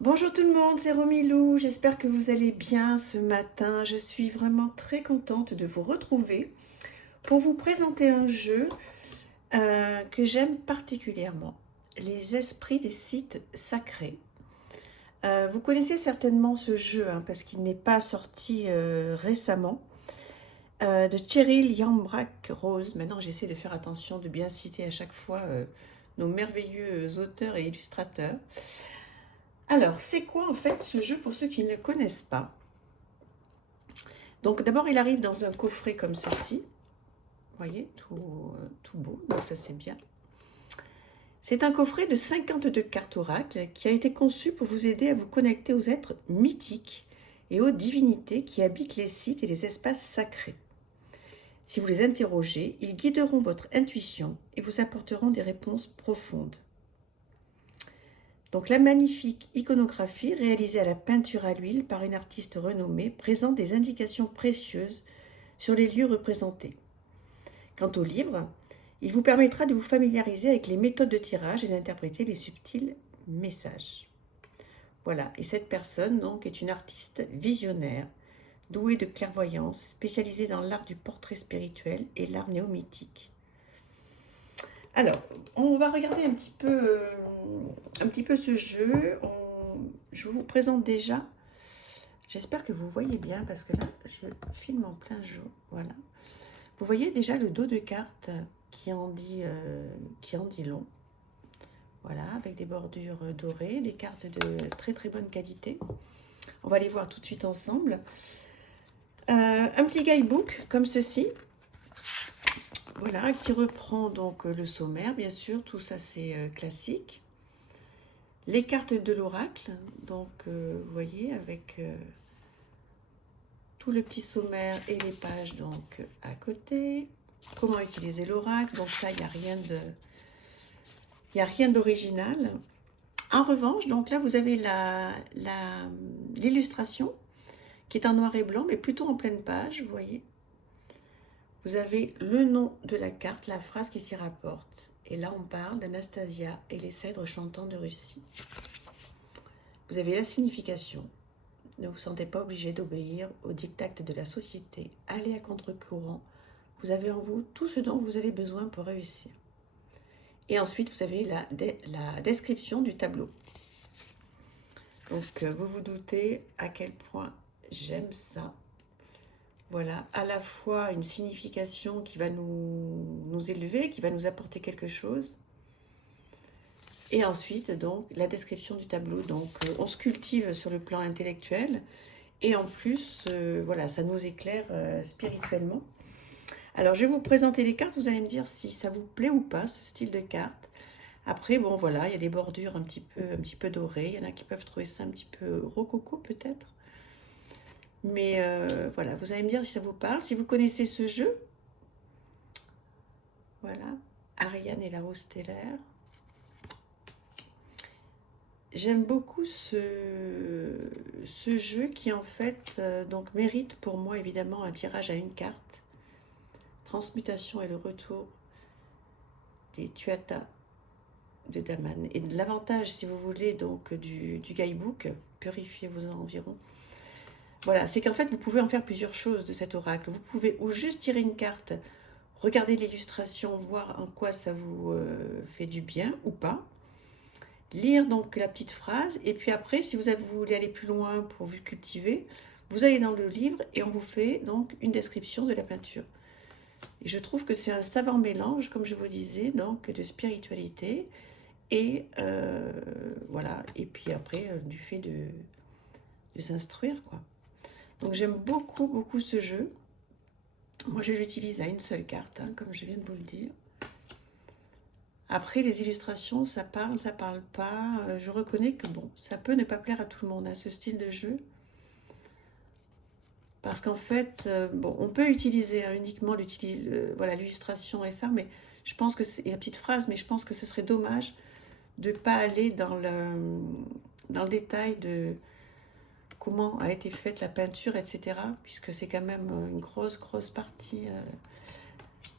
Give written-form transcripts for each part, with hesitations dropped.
Bonjour tout le monde, c'est Romilou, j'espère que vous allez bien ce matin. Je suis vraiment très contente de vous retrouver pour vous présenter un jeu que j'aime particulièrement, les esprits des sites sacrés. Vous connaissez certainement ce jeu parce qu'il n'est pas sorti récemment, de Cheryl Yambrak Rose. Maintenant j'essaie de faire attention de bien citer à chaque fois nos merveilleux auteurs et illustrateurs. Alors, c'est quoi en fait ce jeu pour ceux qui ne le connaissent pas? Donc d'abord, il arrive dans un coffret comme ceci. Vous voyez, tout beau, donc ça c'est bien. C'est un coffret de 52 cartes oracles qui a été conçu pour vous aider à vous connecter aux êtres mythiques et aux divinités qui habitent les sites et les espaces sacrés. Si vous les interrogez, ils guideront votre intuition et vous apporteront des réponses profondes. Donc la magnifique iconographie réalisée à la peinture à l'huile par une artiste renommée présente des indications précieuses sur les lieux représentés. Quant au livre, il vous permettra de vous familiariser avec les méthodes de tirage et d'interpréter les subtils messages. Voilà, et cette personne donc est une artiste visionnaire, douée de clairvoyance, spécialisée dans l'art du portrait spirituel et l'art néomythique. Alors, on va regarder un petit peu ce jeu. Je vous présente déjà. J'espère que vous voyez bien parce que là, je filme en plein jour. Voilà. Vous voyez déjà le dos de carte qui en dit long. Voilà, avec des bordures dorées, des cartes de très très bonne qualité. On va les voir tout de suite ensemble. Un petit guidebook comme ceci. Voilà, qui reprend donc le sommaire, bien sûr, tout ça c'est classique. Les cartes de l'oracle, donc vous voyez, avec tout le petit sommaire et les pages donc à côté. Comment utiliser l'oracle, donc ça, il n'y a rien d'original. En revanche, donc là, vous avez l'illustration qui est en noir et blanc, mais plutôt en pleine page, vous voyez. Vous avez le nom de la carte, la phrase qui s'y rapporte. Et là, on parle d'Anastasia et les cèdres chantants de Russie. Vous avez la signification. Ne vous sentez pas obligé d'obéir aux diktats de la société. Allez à contre-courant. Vous avez en vous tout ce dont vous avez besoin pour réussir. Et ensuite, vous avez la description du tableau. Donc, vous vous doutez à quel point j'aime ça. Voilà, à la fois une signification qui va nous élever, qui va nous apporter quelque chose. Et ensuite, donc, la description du tableau. Donc, on se cultive sur le plan intellectuel. Et en plus, voilà, ça nous éclaire spirituellement. Alors, je vais vous présenter les cartes. Vous allez me dire si ça vous plaît ou pas, ce style de carte. Après, bon, voilà, il y a des bordures un petit peu dorées. Il y en a qui peuvent trouver ça un petit peu rococo, peut-être. Mais voilà, vous allez me dire si ça vous parle. Si vous connaissez ce jeu, voilà, Ariane et la rose stellaire. J'aime beaucoup ce jeu qui en fait donc mérite pour moi évidemment un tirage à une carte. Transmutation et le retour des Tuatha de Daman. Et l'avantage, si vous voulez, donc du guidebook, purifiez vos environs. Voilà, c'est qu'en fait, vous pouvez en faire plusieurs choses de cet oracle. Vous pouvez ou juste tirer une carte, regarder l'illustration, voir en quoi ça vous fait du bien ou pas. Lire donc la petite phrase, et puis après, si vous voulez aller plus loin pour vous cultiver, vous allez dans le livre et on vous fait donc une description de la peinture. Et je trouve que c'est un savant mélange, comme je vous disais, donc de spiritualité et voilà, et puis après du fait de s'instruire, quoi. Donc j'aime beaucoup, beaucoup ce jeu. Moi, je l'utilise à une seule carte, comme je viens de vous le dire. Après, les illustrations, ça parle pas. Je reconnais que bon, ça peut ne pas plaire à tout le monde, à ce style de jeu. Parce qu'en fait, bon, on peut utiliser uniquement voilà, l'illustration et ça, mais je pense que c'est la petite phrase, mais je pense que ce serait dommage de ne pas aller dans le détail de comment a été faite la peinture, etc. Puisque c'est quand même une grosse, grosse partie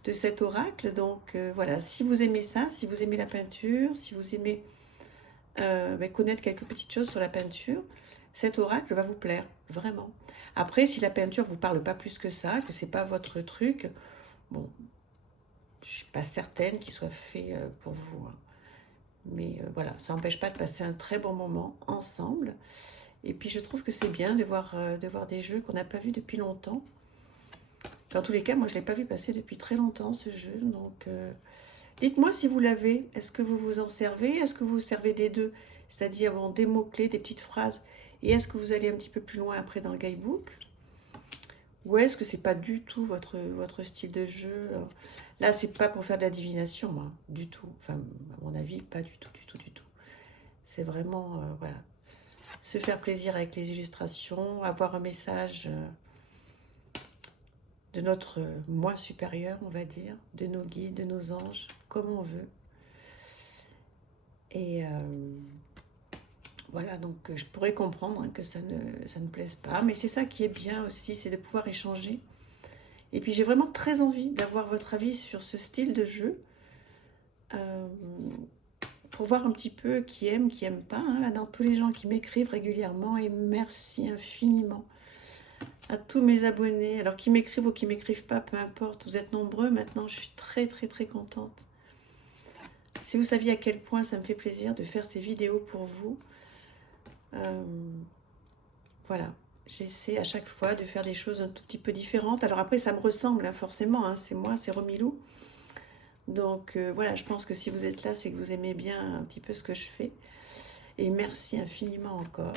de cet oracle. Donc voilà, si vous aimez ça, si vous aimez la peinture, si vous aimez connaître quelques petites choses sur la peinture, cet oracle va vous plaire, vraiment. Après, si la peinture vous parle pas plus que ça, que c'est pas votre truc, bon, je suis pas certaine qu'il soit fait pour vous, hein. Mais voilà, ça n'empêche pas de passer un très bon moment ensemble. Et puis je trouve que c'est bien de voir des jeux qu'on n'a pas vus depuis longtemps. Dans tous les cas, moi je ne l'ai pas vu passer depuis très longtemps ce jeu. Donc dites-moi si vous l'avez. Est-ce que vous vous en servez? Est-ce que vous vous servez des deux? C'est-à-dire bon, des mots-clés, des petites phrases. Et est-ce que vous allez un petit peu plus loin après dans le guidebook? Ou est-ce que c'est pas du tout votre style de jeu? Là, c'est pas pour faire de la divination, moi, du tout. Enfin, à mon avis, pas du tout, du tout, du tout. C'est vraiment, voilà, se faire plaisir avec les illustrations, avoir un message de notre moi supérieur, on va dire, de nos guides, de nos anges, comme on veut. Et voilà, donc je pourrais comprendre hein, que ça ne plaise pas, mais c'est ça qui est bien aussi, c'est de pouvoir échanger. Et puis j'ai vraiment très envie d'avoir votre avis sur ce style de jeu, pour voir un petit peu qui aime pas, hein, là, dans tous les gens qui m'écrivent régulièrement, et merci infiniment à tous mes abonnés, alors qui m'écrivent ou qui m'écrivent pas, peu importe, vous êtes nombreux maintenant, je suis très très très contente. Si vous saviez à quel point ça me fait plaisir de faire ces vidéos pour vous, voilà, j'essaie à chaque fois de faire des choses un tout petit peu différentes. Alors après ça me ressemble hein, forcément, hein, c'est moi, c'est Romilou. Donc voilà, je pense que si vous êtes là, c'est que vous aimez bien un petit peu ce que je fais. Et merci infiniment encore.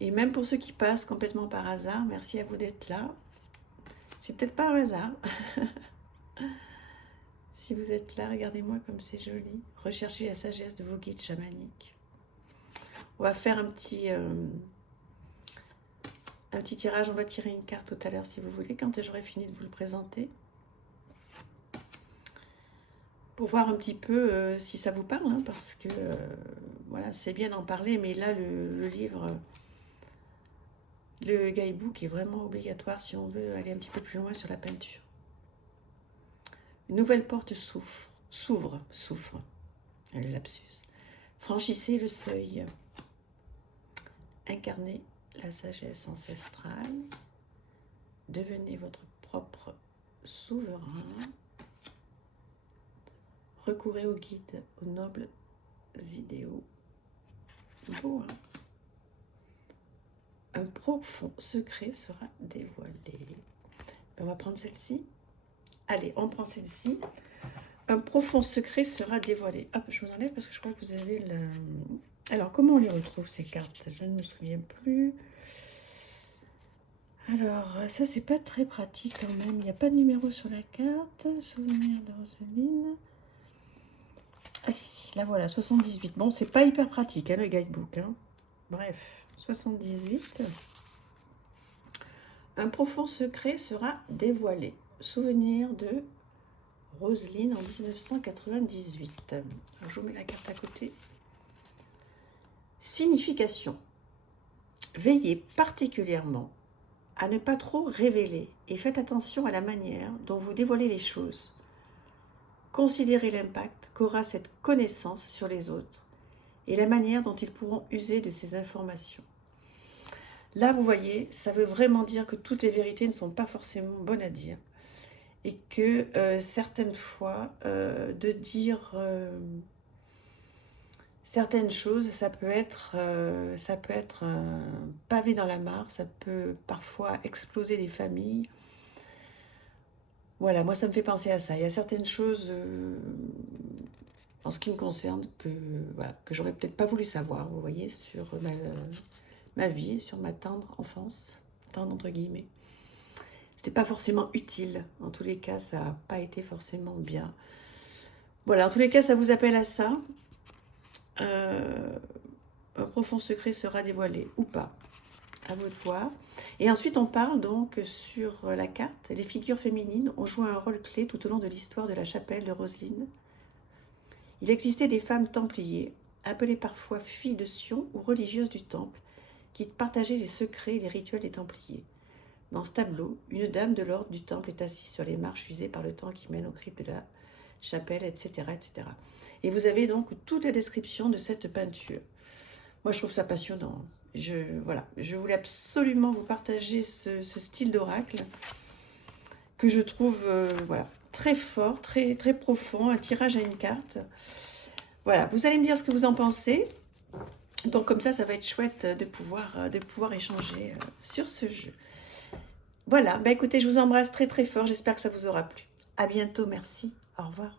Et même pour ceux qui passent complètement par hasard, merci à vous d'être là. C'est peut-être pas un hasard. Si vous êtes là, regardez-moi comme c'est joli. Recherchez la sagesse de vos guides chamaniques. On va faire un petit tirage. On va tirer une carte tout à l'heure si vous voulez, quand j'aurai fini de vous le présenter. Pour voir un petit peu si ça vous parle, hein, parce que voilà, c'est bien d'en parler, mais là, le livre, le guidebook est vraiment obligatoire si on veut aller un petit peu plus loin sur la peinture. Une nouvelle porte s'ouvre, le lapsus. Franchissez le seuil. Incarnez la sagesse ancestrale. Devenez votre propre souverain. Recourez aux guides, aux nobles idéaux. Beau, hein? Un profond secret sera dévoilé. On va prendre celle-ci. Allez, on prend celle-ci. Un profond secret sera dévoilé. Hop, je vous enlève parce que je crois que vous avez le... Alors, comment on les retrouve, ces cartes? Je ne me souviens plus. Alors, ça, c'est pas très pratique quand même. Il n'y a pas de numéro sur la carte. Souvenir de Roselyne. Ah si, là voilà, 78. Bon, c'est pas hyper pratique, hein, le guidebook. Hein. Bref, 78. Un profond secret sera dévoilé. Souvenir de Roselyne en 1998. Alors, je vous mets la carte à côté. Signification. Veillez particulièrement à ne pas trop révéler et faites attention à la manière dont vous dévoilez les choses. Considérez l'impact qu'aura cette connaissance sur les autres et la manière dont ils pourront user de ces informations. Là, vous voyez, ça veut vraiment dire que toutes les vérités ne sont pas forcément bonnes à dire et que certaines fois, de dire certaines choses, ça peut être un pavé dans la mare, ça peut parfois exploser des familles. Voilà, moi ça me fait penser à ça. Il y a certaines choses, en ce qui me concerne, voilà, que j'aurais peut-être pas voulu savoir, vous voyez, sur ma vie, sur ma tendre enfance, tendre entre guillemets. C'était pas forcément utile. En tous les cas, ça n'a pas été forcément bien. Voilà, en tous les cas, ça vous appelle à ça. Un profond secret sera dévoilé ou pas, à vous de voir. Et ensuite, on parle donc sur la carte. Les figures féminines ont joué un rôle clé tout au long de l'histoire de la chapelle de Roselyne. Il existait des femmes templiers, appelées parfois filles de Sion ou religieuses du temple, qui partageaient les secrets et les rituels des templiers. Dans ce tableau, une dame de l'ordre du temple est assise sur les marches usées par le temps qui mènent aux cryptes de la chapelle, etc., etc. Et vous avez donc toute la description de cette peinture. Moi, je trouve ça passionnant. Voilà, je voulais absolument vous partager ce style d'oracle que je trouve voilà, très fort, très, très profond, un tirage à une carte. Voilà, vous allez me dire ce que vous en pensez. Donc comme ça va être chouette de pouvoir échanger sur ce jeu. Voilà, bah écoutez, je vous embrasse très très fort, j'espère que ça vous aura plu. À bientôt, merci, au revoir.